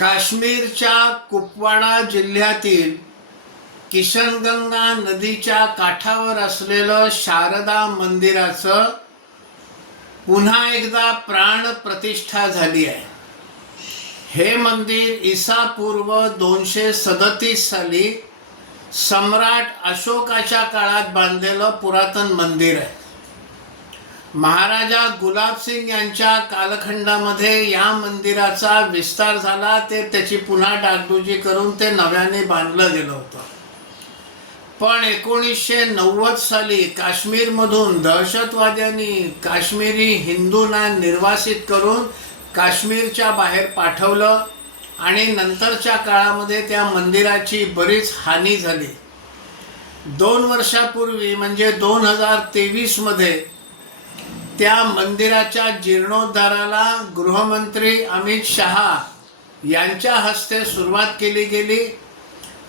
काश्मीरच्या कुपवाडा जिल्ह्यातील किशनगंगा नदीच्या काठावर असलेलं शारदा मंदिराचं पुन्हा एकदा प्राण प्रतिष्ठा झाली आहे। हे मंदिर ईसा पूर्व 237 साली सम्राट अशोकाच्या काळात बांधलेलं पुरातन मंदिर आहे। महाराजा गुलाब सिंग यांच्या कालखंडामध्ये या मंदिराचा विस्तार झाला, त्याची पुन्हा डागडुजी करून ते नव्याने बांधलं गेलं होतं। पण 1990 साली काश्मीरमधून दहशतवाद्यांनी काश्मीरी हिंदूंना निर्वासित करून काश्मीरच्या बाहेर पाठवलं आणि नंतरच्या काळामध्ये त्या मंदिराची बरीच हानी झाली। 2 वर्षापूर्वी म्हणजे 2023 मध्ये त्या मंदिराच्या जीर्णोद्धाराला गृहमंत्री अमित शहा यांच्या हस्ते सुरुवात केली गेली।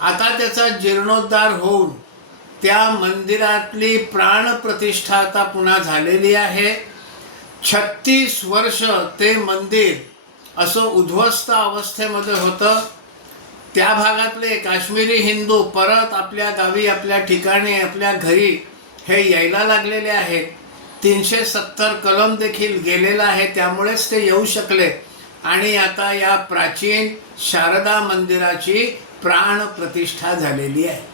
आता त्याचा जीर्णोद्धार होऊन त्या मंदिरातली प्राणप्रतिष्ठा आता पुन्हा झालेली आहे। 36 वर्ष ते मंदिर असं उद्ध्वस्त अवस्थेमध्ये होतं। त्या भागातले काश्मीरी हिंदू परत आपल्या गावी, आपल्या ठिकाणी, आपल्या घरी हे यायला लागलेले आहेत। 370 कलम देखील गेलेला आहे, त्यामुळेच ते येऊ शकले आणि आता या प्राचीन शारदा मंदिराची प्राण प्रतिष्ठा झालेली आहे।